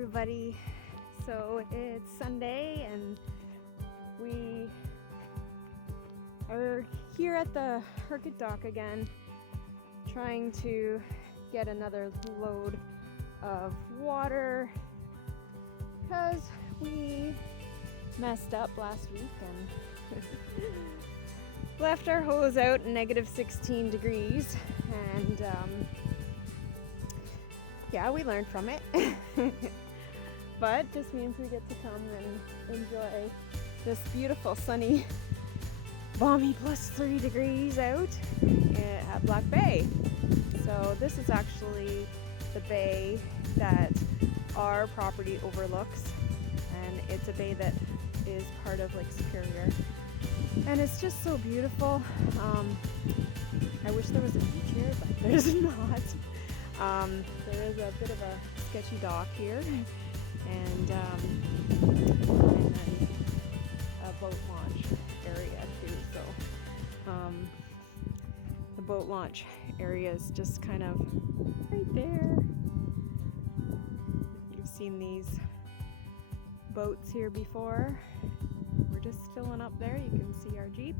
everybody. So it's Sunday and we are here at the Herkut dock again, trying to get another load of water because we messed up last week and left our hose out in negative 16 degrees, and yeah, we learned from it. But just means we get to come and enjoy this beautiful sunny balmy plus 3 degrees out at Black Bay. So this is actually the bay that our property overlooks, and it's a bay that is part of Lake Superior, and it's just so beautiful. I wish there was a beach here, but there's not. There is a bit of a sketchy dock here, and then a boat launch area too. So the boat launch area is just kind of right there. You've seen these boats here before. We're just filling up there. You can see our Jeep.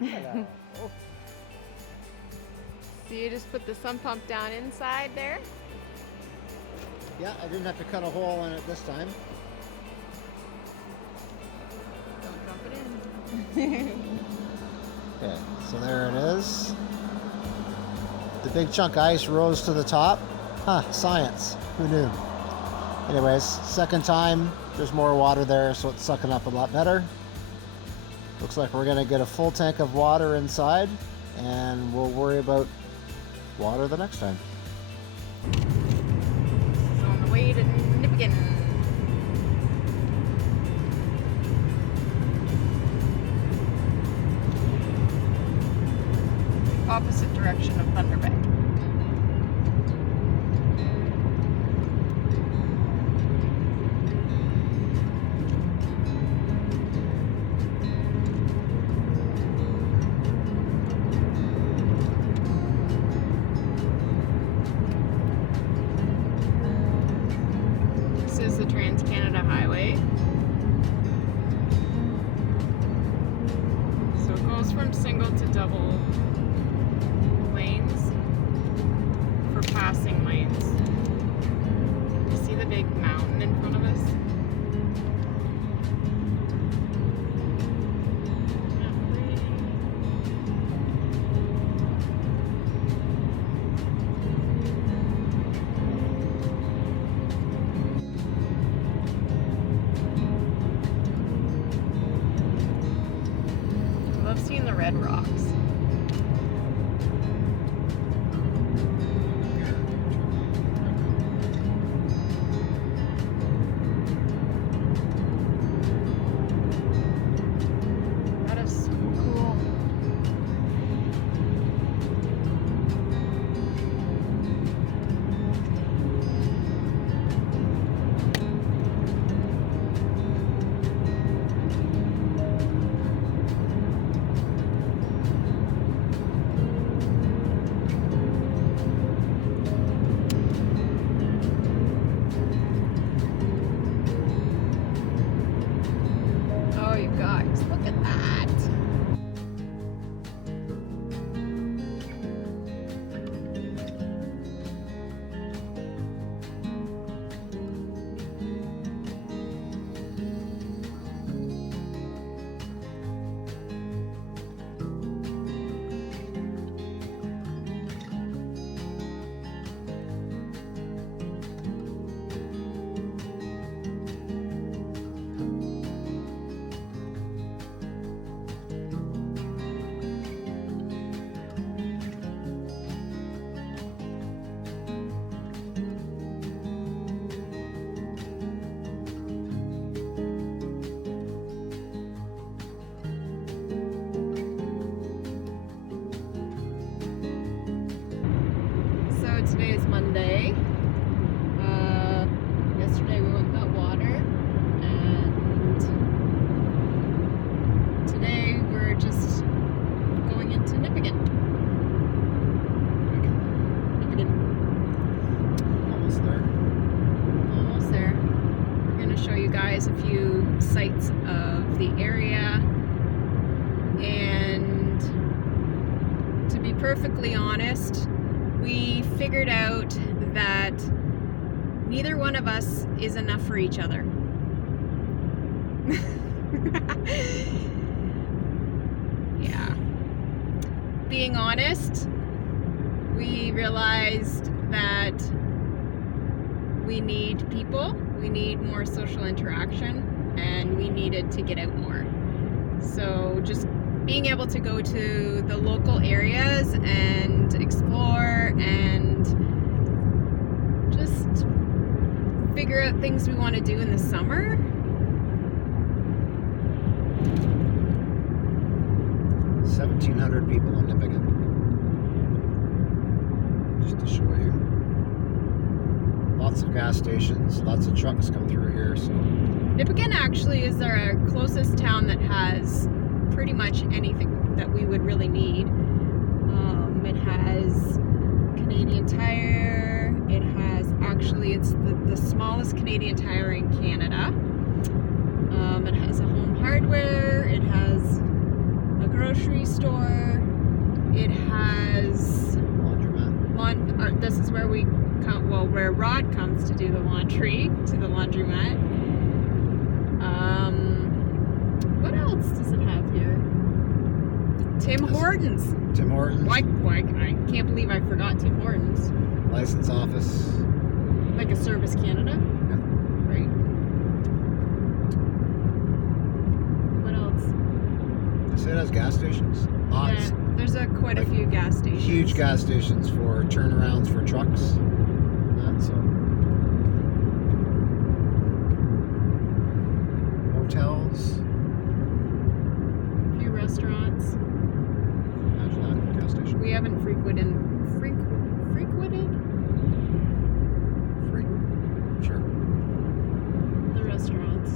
Hello. So you just put the sump pump down inside there? Yeah, I didn't have to cut a hole in it this time. Don't drop it in. Okay, so there it is. The big chunk of ice rose to the top. Huh, science. Who knew? Anyways, second time, there's more water there, so it's sucking up a lot better. Looks like we're gonna get a full tank of water inside, and we'll worry about water the next time. So on the way to Nipigon. Opposite direction of Thunder Bay. This is the Trans-Canada Highway. So it goes from single to double lanes. guys a few sights of the area. And to be perfectly honest, we figured out that neither one of us is enough for each other. Yeah. Being honest, we realized that we need people, we need more social interaction, and we needed to get out more. So just being able to go to the local areas and explore and just figure out things we want to do in the summer. 1,700 people in Nipigon. Just to show you. Lots of gas stations, lots of trucks come through here. So Nipigon actually is our closest town that has pretty much anything that we would really need. It has Canadian Tire. It has, actually, it's the smallest Canadian Tire in Canada. It has a Home Hardware. It has a grocery store. It has laundromat. This is where we come, well, where Rod comes to do the laundry, to the laundromat. What else does it have here? Tim Hortons. Tim Hortons. Why, I can't believe I forgot Tim Hortons. License office. Like a Service Canada? Yep. Right. What else? I say it has gas stations. Lots. Yeah, there's quite a few gas stations. Huge gas stations for turnarounds for trucks. So. Hotels. A few restaurants. Imagine that, gas station. We haven't frequented? Sure. The restaurants.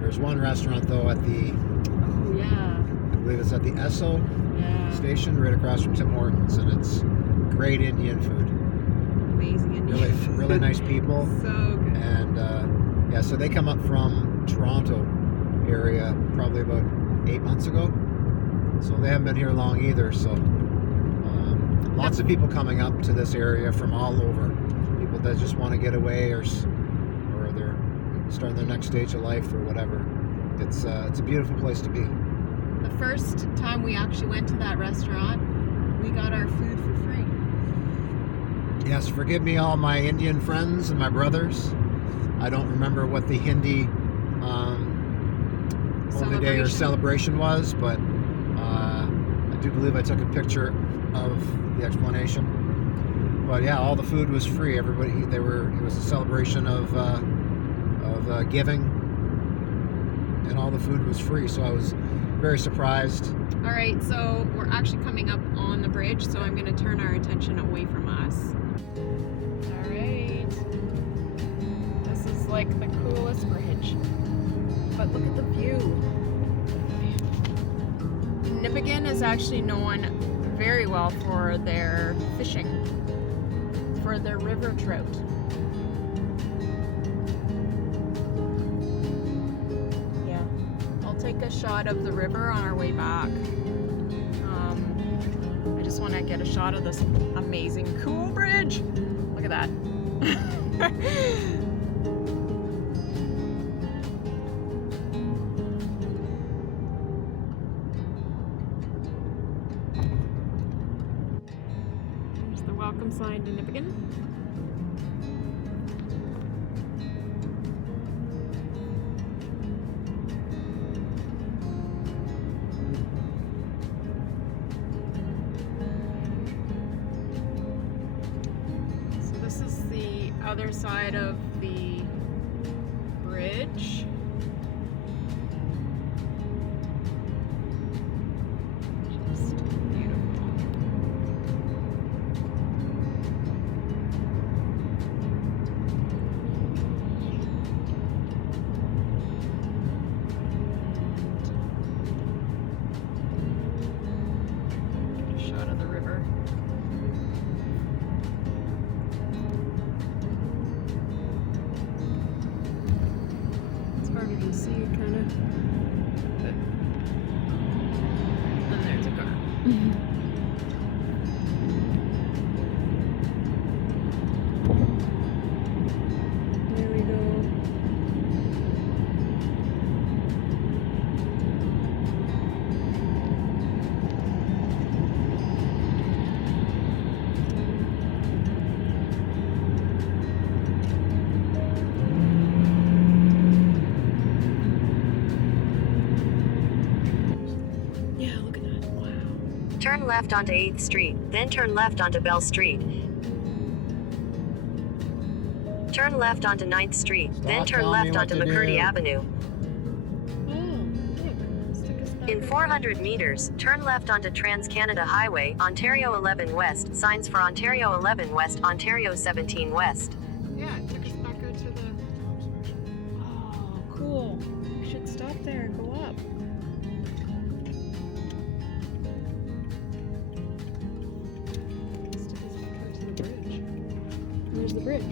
There's one restaurant though at the, Oh yeah. I believe it's at the Esso Yeah. station right across from Tim Hortons, and it's great Indian food. Amazing Indian. Really nice people. So good. And yeah, so they come up from Toronto area probably about 8 months ago. So they haven't been here long either. So lots of people coming up to this area from all over. People that just want to get away, or they're starting their next stage of life or whatever. It's a beautiful place to be. The first time we actually went to that restaurant, we got our food for free. Yes, forgive me all my Indian friends and my brothers. I don't remember what the Hindi holy day or celebration was, but I do believe I took a picture of the explanation. But yeah, all the food was free. Everybody, it was a celebration of giving, and all the food was free. So I was very surprised. All right, so we're actually coming up on the bridge, so I'm going to turn our attention away from us. All right. This is like the coolest bridge. But look at the view. Nipigon is actually known very well for their fishing, for their river trout. Yeah. I'll take a shot of the river on our way back. I just want to get a shot of this amazing, cool bridge. Look at that. There's the welcome sign to Nipigon. Other side of the bridge. Just beautiful. Get a shot of the river. There we go. Yeah, look at that. Wow. Turn left onto 8th Street, then turn left onto Bell Street. Turn left onto 9th Street, then Stop turn telling me left what onto to McCurdy do. Avenue. Oh, look. Let's take us back In over. 400 meters, turn left onto Trans-Canada Highway, Ontario 11 West, signs for Ontario 11 West, Ontario 17 West. Yeah, it took us back out to the... Oh, cool. We should stop there and go up. Let's take us back out to the bridge. Where's the bridge?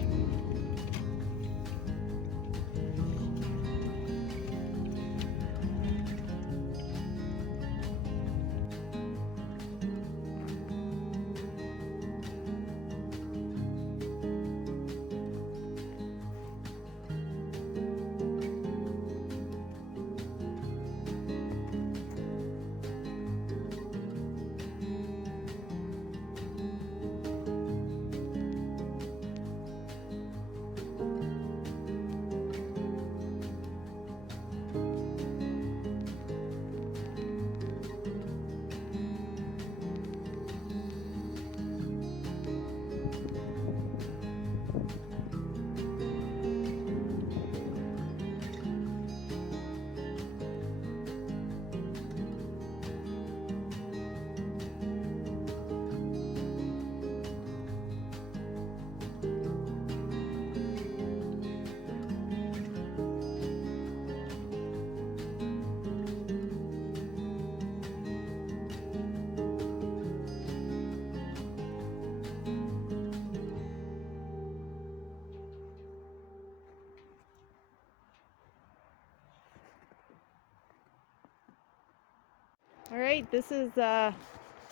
All right, this is a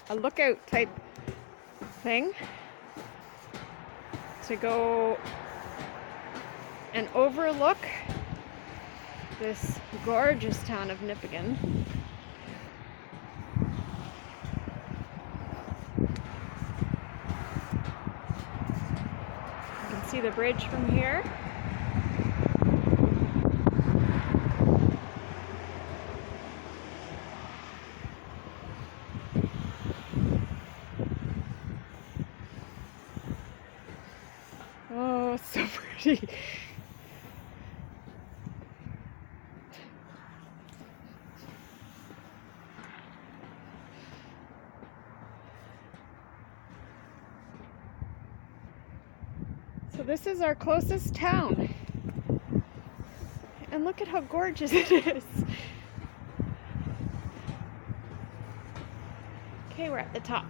lookout type thing to go and overlook this gorgeous town of Nipigon. You can see the bridge from here. Oh, so pretty. So this is our closest town. And look at how gorgeous it is. Okay, we're at the top.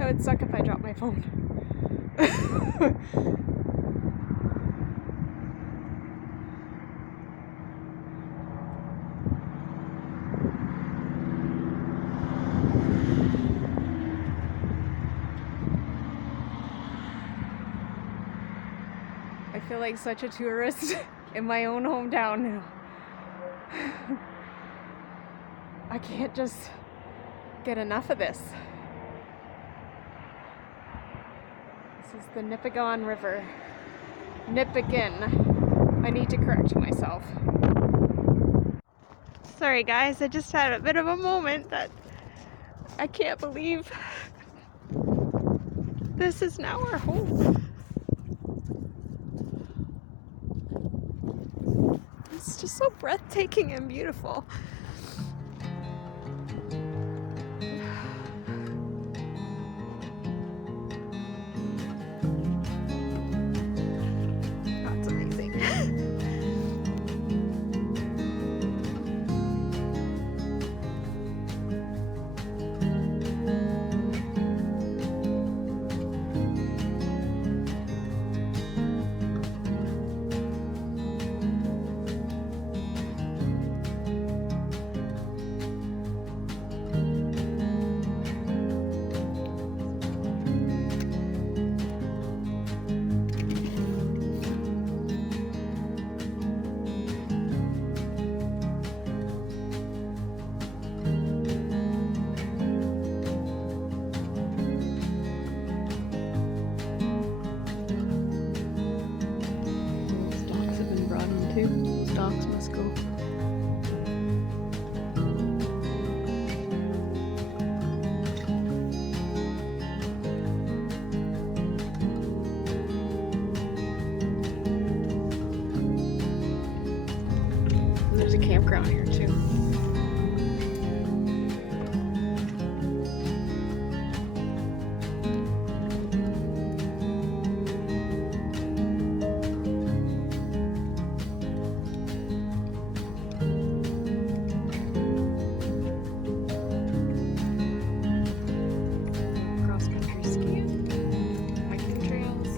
It would suck if I dropped my phone. I feel like such a tourist in my own hometown now. I can't just get enough of this. This is the Nipigon River. Nipigon. I need to correct myself. Sorry guys, I just had a bit of a moment that I can't believe this is now our home. It's just so breathtaking and beautiful. That's amazing. too. Those docks must go. There's a campground here too. Cross-country skiing, hiking trails.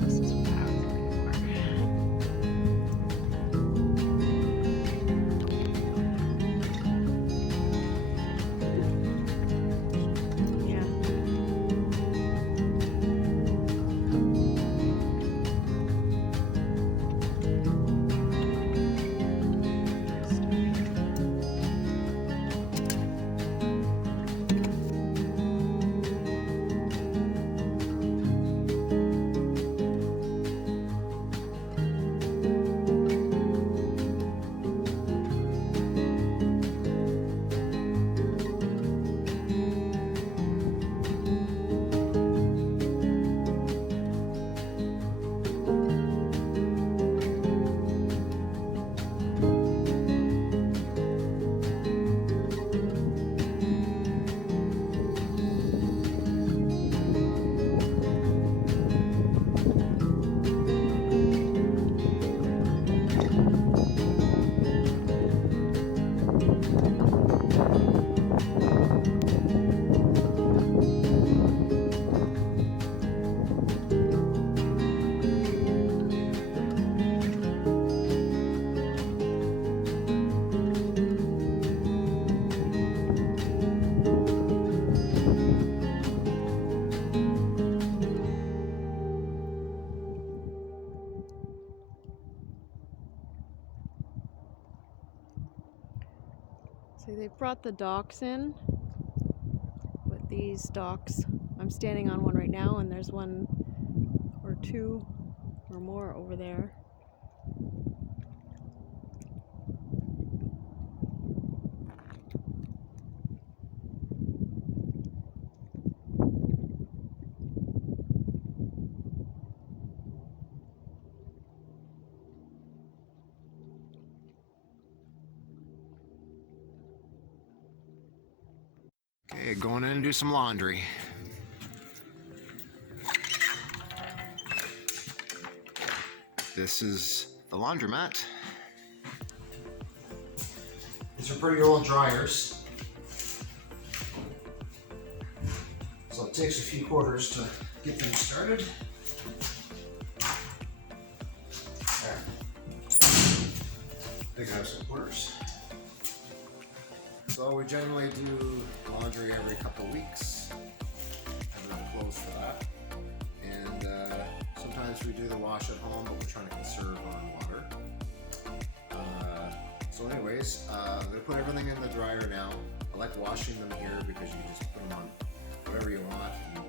This is what I was looking for. Yeah. So they brought the docks in with these docks. I'm standing on one right now, and there's one or two or more over there. Okay, going in and do some laundry. This is the laundromat. These are pretty old dryers. So it takes a few quarters to get things started. There. Big house of quarters. So we generally do laundry every couple of weeks. Have enough clothes for that. And sometimes we do the wash at home, but we're trying to conserve on water. So anyways, I'm going to put everything in the dryer now. I like washing them here because you can just put them on whatever you want. And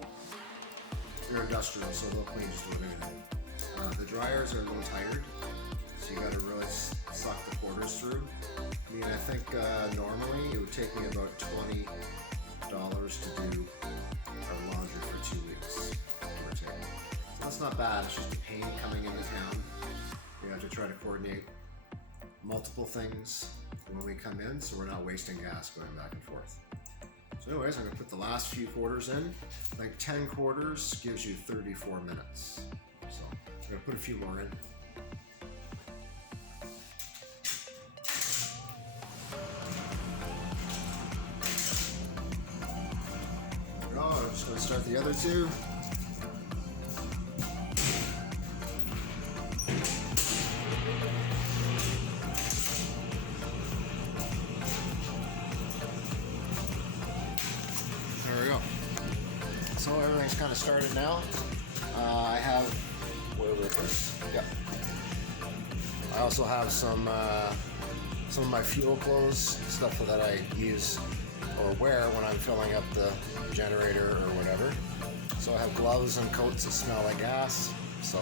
they're industrial, so they'll clean just about anything. The dryers are a little tired, so you got to really suck the quarters through. I mean, I think normally it would take me about $20 to do our laundry for 2 weeks, give or take. So that's not bad. It's just a pain coming into town. We have to try to coordinate multiple things when we come in, so we're not wasting gas going back and forth. So anyways, I'm going to put the last few quarters in. Like 10 quarters gives you 34 minutes. So I'm going to put a few more in. I'm just going to start the other two. There we go. So everything's kind of started now. I have, where was this? Yep. I also have some of my fuel clothes, stuff that I use or wear when I'm filling up the generator or whatever. So I have gloves and coats that smell like gas. So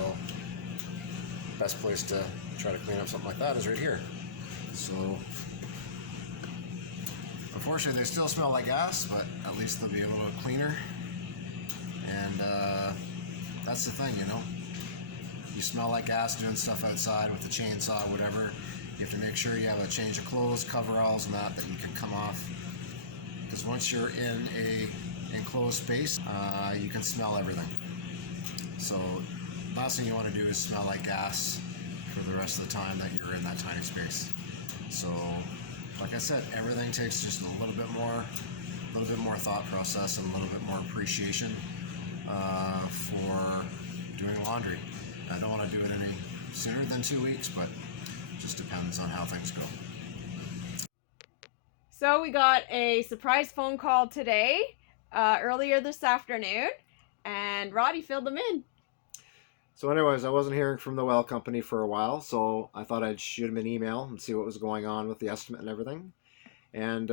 best place to try to clean up something like that is right here. So unfortunately they still smell like gas, but at least they'll be a little cleaner. And that's the thing, you know. You smell like gas doing stuff outside with the chainsaw, whatever. You have to make sure you have a change of clothes, coveralls, and that you can come off. Because once you're in a enclosed space, you can smell everything. So last thing you want to do is smell like gas for the rest of the time that you're in that tiny space. So, like I said, everything takes just a little bit more thought process and a little bit more appreciation for doing laundry. I don't want to do it any sooner than 2 weeks, but it just depends on how things go. So we got a surprise phone call today, earlier this afternoon, and Roddy filled them in. So anyways, I wasn't hearing from the well company for a while, so I thought I'd shoot them an email and see what was going on with the estimate and everything. And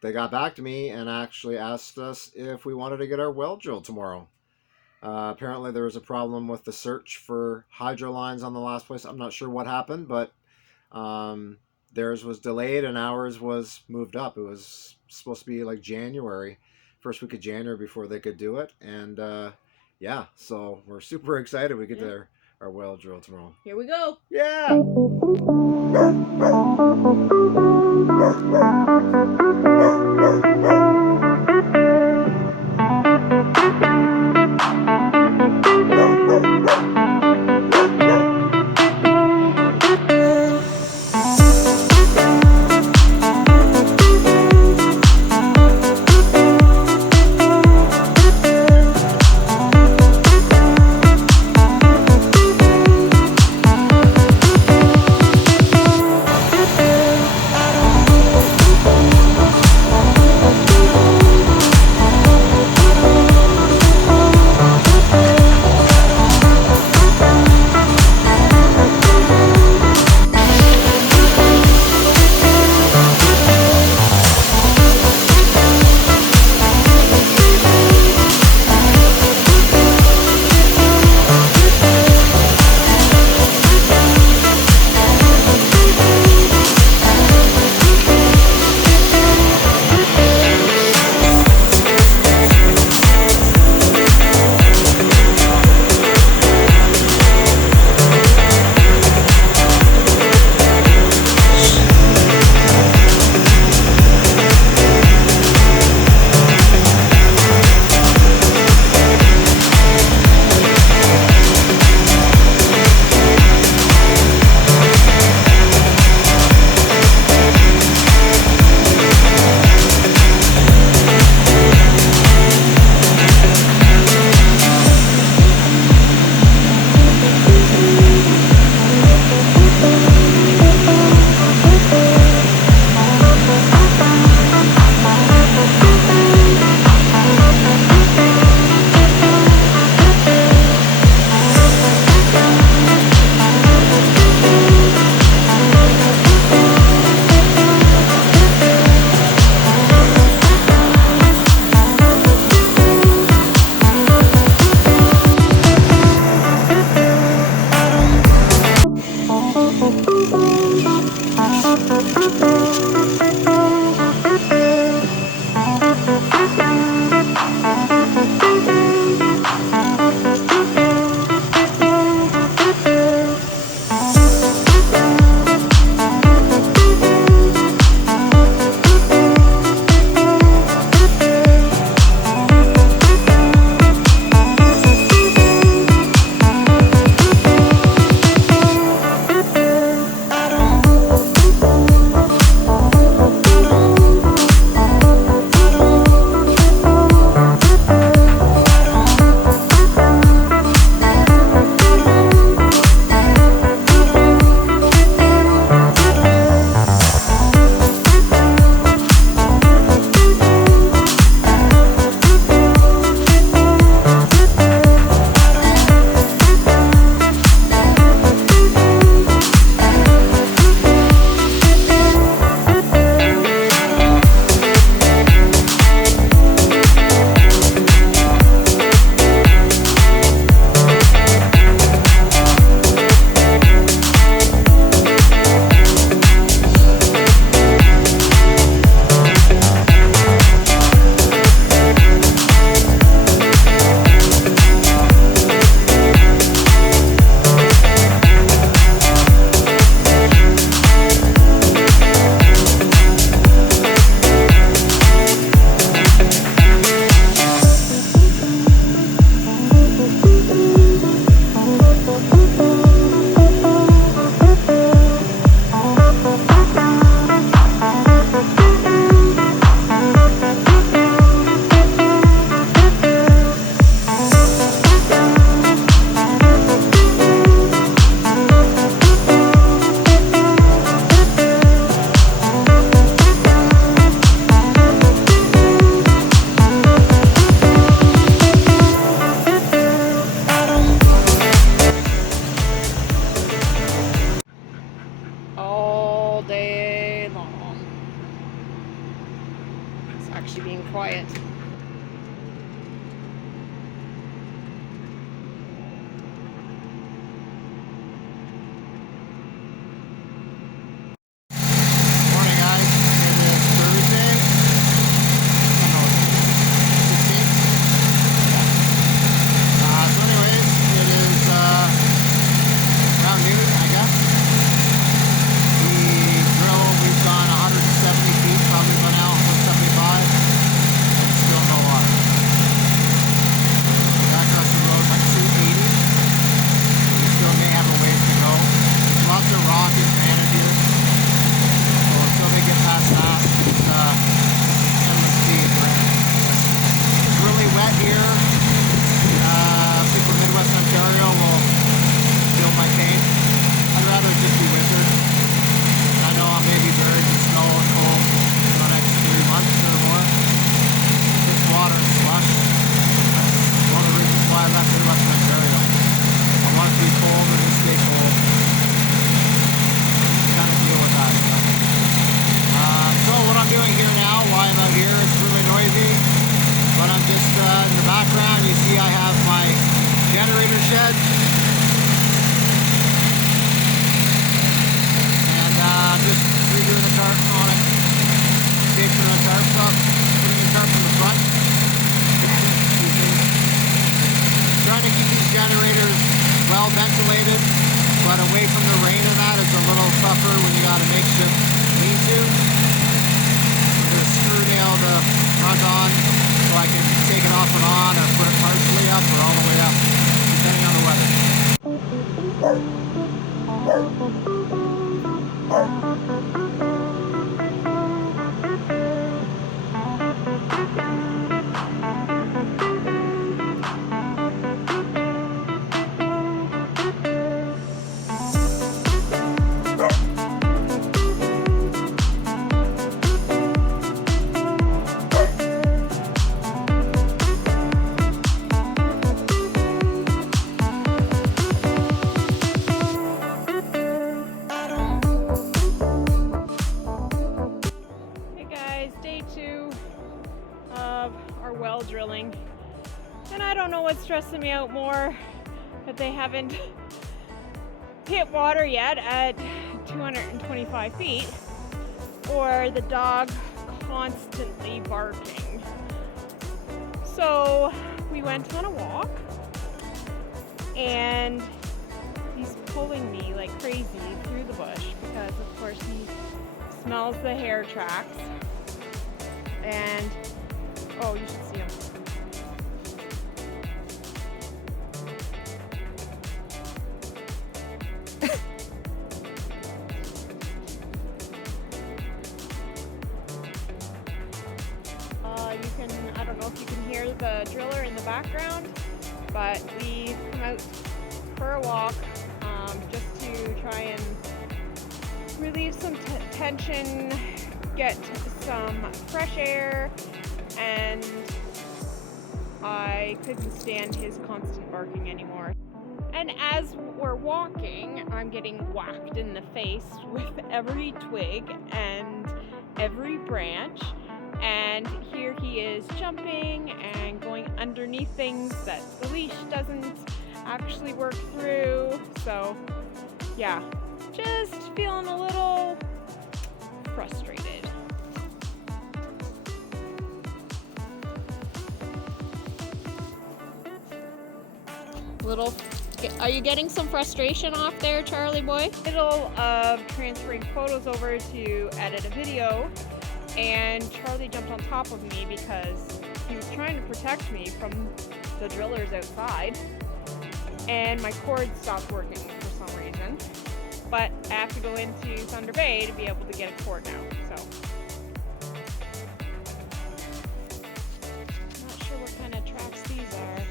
they got back to me and actually asked us if we wanted to get our well drilled tomorrow. Apparently there was a problem with the search for hydro lines on the last place. I'm not sure what happened, but theirs was delayed and ours was moved up. It was supposed to be like January, first week of January before they could do it. And yeah, so we're super excited we get our well drill tomorrow. Here we go. Yeah! actually being quiet. Morning, guys. It is Thursday. I know it's 16th. Yeah. So anyways, it is around noon, I guess. We've gone 170 feet, probably by now, 175, and still no water. Back across the road, like 280. We still may have a ways to go. There's lots of rock and granite here. So until they get past that, it's endless sea and granite. It's really wet here. People in Midwest Ontario will feel my pain. I'd rather it just be winter. I know I may be buried in snow and cold for the next 3 months or more. This water is slush. That's one of the reasons why I left Midwest Ontario. I want it to be cold and then stay cold. Kind of deal with that, you know. So what I'm doing here now, why I'm out here, it's really noisy, but I'm just in the background. You see I have my generator shed. Just redoing the tarp on it, taping the tarps up, putting the tarp in the front. Trying to keep these generators well ventilated, but away from the rain and that is a little tougher when you got a makeshift lean-to. There's a screw nail the front on, so I can take it off and on, or put it partially up or all the way up, depending on the weather. Day 2 of our well drilling, and I don't know what's stressing me out more, that they haven't hit water yet at 225 feet, or the dog constantly barking. So we went on a walk, and he's pulling me like crazy through the bush because of course he smells the hair tracks. And oh, you should see him. I don't know if you can hear the driller in the background, but we come out for a walk just to try and relieve some tension, get some fresh air, and I couldn't stand his constant barking anymore. And as we're walking, I'm getting whacked in the face with every twig and every branch, and here he is jumping and going underneath things that the leash doesn't actually work through. So yeah, just feeling a little frustrated. Are you getting some frustration off there, Charlie boy? Middle of transferring photos over to edit a video, and Charlie jumped on top of me because he was trying to protect me from the drillers outside, and my cord stopped working for some reason. But I have to go into Thunder Bay to be able to get a cord now, so. Not sure what kind of tracks these are,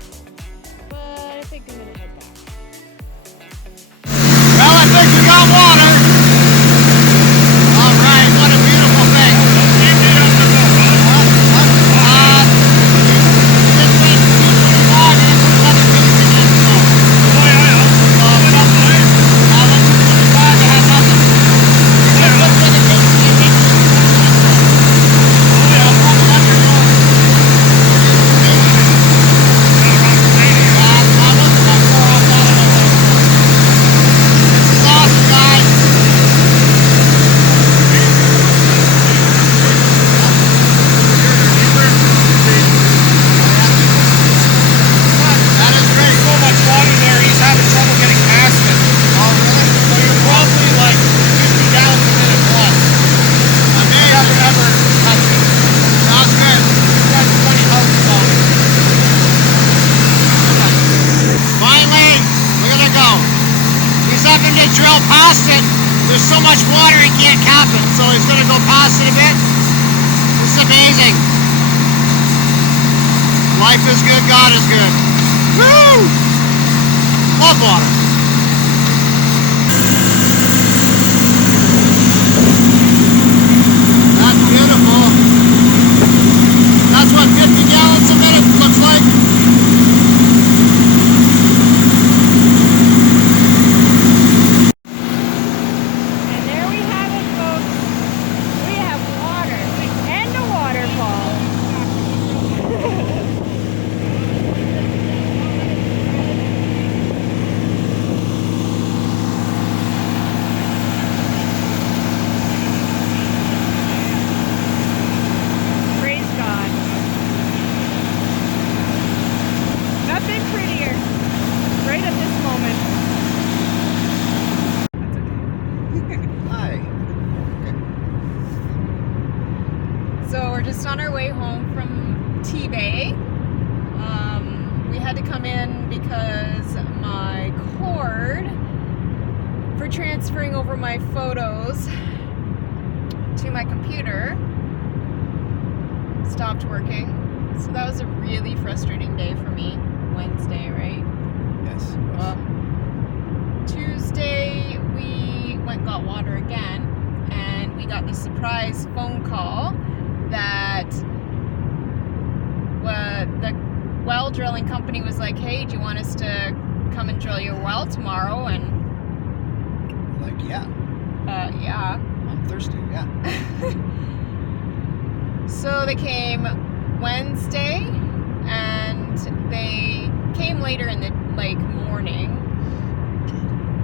but I think I'm gonna head back. Well, I think we got water. All right, what a beautiful thing. past it. There's so much water he can't cap it, so he's gonna go past it a bit. This is amazing. Life is good, God is good. Woo! Love water. That's beautiful. That's what 50 gallons a minute looks like. And there we have it, folks. We have water and a waterfall. Praise God. Nothing prettier right at this moment. Hi. So we're just on our way home from T-Bay. We had to come in because my cord for transferring over my photos to my computer stopped working. So that was a really frustrating day for me. Wednesday, right? Yes. Tuesday we went and got water again, and we got the surprise phone call that the well drilling company was like, hey, do you want us to come and drill your well tomorrow? And Like, yeah. yeah. On Thursday, yeah. So they came Wednesday, and they came later in the morning,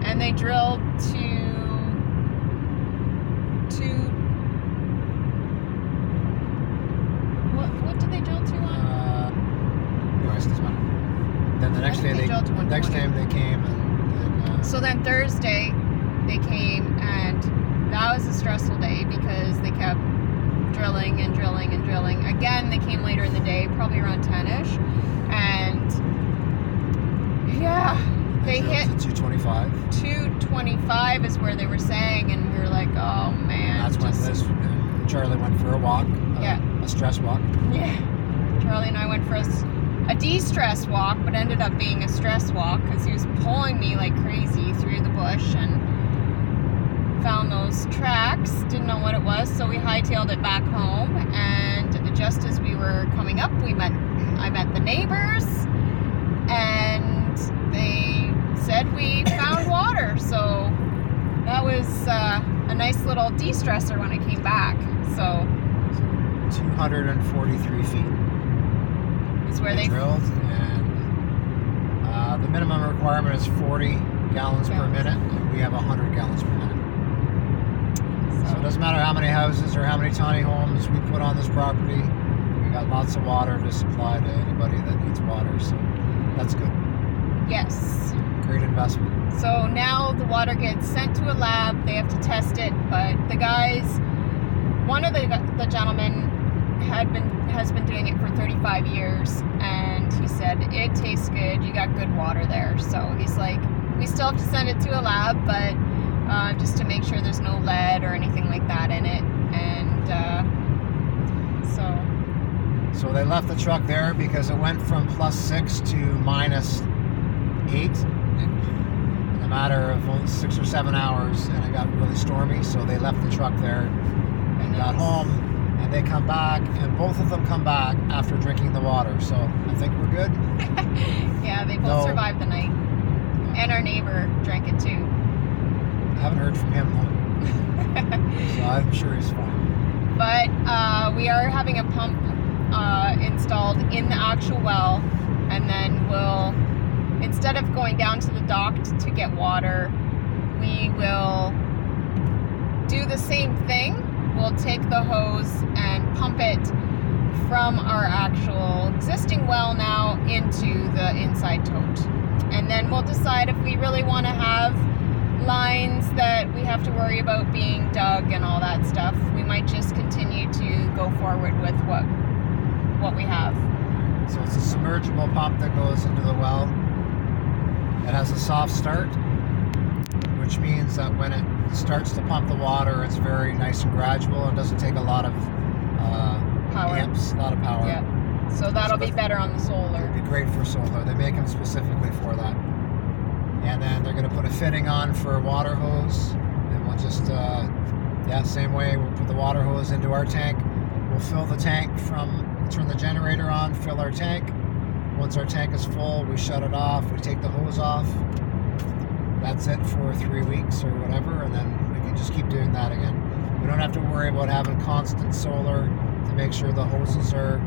and they drilled what did they drill to on? Anyways, doesn't matter. Then the next I think day they drilled to next 120. time they came and So then Thursday they came, and that was a stressful day because they kept drilling and drilling and drilling. Again, they came later in the day, probably around 10ish, and yeah, they hit to 225. 225 is where they were saying, and we were like, oh man. That's when Liz and Charlie went for a walk. Yeah. A stress walk. Yeah. Charlie and I went for a de-stress walk, but ended up being a stress walk because he was pulling me like crazy through the bush, and found those tracks, didn't know what it was, so we hightailed it back home, and just as we were coming up, I met the neighbors, and they said we found water, so that was a nice little de-stressor when I came back. So 243 feet. Is where they drilled, and the minimum requirement is 40 gallons per minute, and we have 100 gallons per minute. So it doesn't matter how many houses or how many tiny homes we put on this property, we got lots of water to supply to anybody that needs water, so that's good. Yes. Great investment. So now the water gets sent to a lab, they have to test it, but the guys, one of the gentlemen has been doing it for 35 years, and he said it tastes good, you got good water there. So he's like, we still have to send it to a lab, but just to make sure there's no lead or anything like that in it. And so they left the truck there because it went from +6 to -8 in a matter of 6 or 7 hours, and it got really stormy, so they left the truck there and got home, and they come back, and both of them come back after drinking the water, so I think we're good. Yeah, they both survived the night, and our neighbor drank it too. I haven't heard from him though, so I'm sure he's fine. But we are having a pump installed in the actual well, and then we'll, instead of going down to the dock to get water, we will do the same thing. We'll take the hose and pump it from our actual existing well now into the inside tote. And then we'll decide if we really want to have lines that we have to worry about being dug and all that stuff. We might just continue to go forward with what we have. So it's a submergible pump that goes into the well. It has a soft start, which which means that when it starts to pump the water, it's very nice and gradual and doesn't take a lot of Power. amps, a lot of power. Yeah. So that'll be better on the solar. It'd be great for solar. They make them specifically for that. And then they're going to put a fitting on for a water hose, and we'll just, same way. We'll put the water hose into our tank. We'll fill the tank turn the generator on, fill our tank. Once our tank is full, we shut it off. We take the hose off. That's it for 3 weeks or whatever, and then we can just keep doing that again. We don't have to worry about having constant solar to make sure the hoses are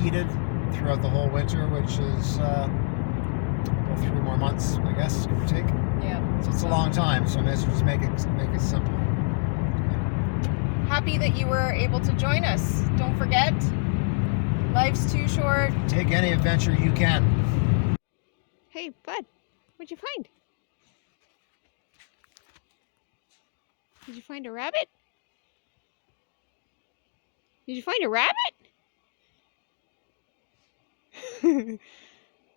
heated throughout the whole winter, which is 3 more months, I guess, give or take. Yeah. So it's a long time, so I may as well just make it simple. Happy that you were able to join us. Don't forget, life's too short. Take any adventure you can. Hey, bud, what'd you find? Did you find a rabbit? Did you find a rabbit?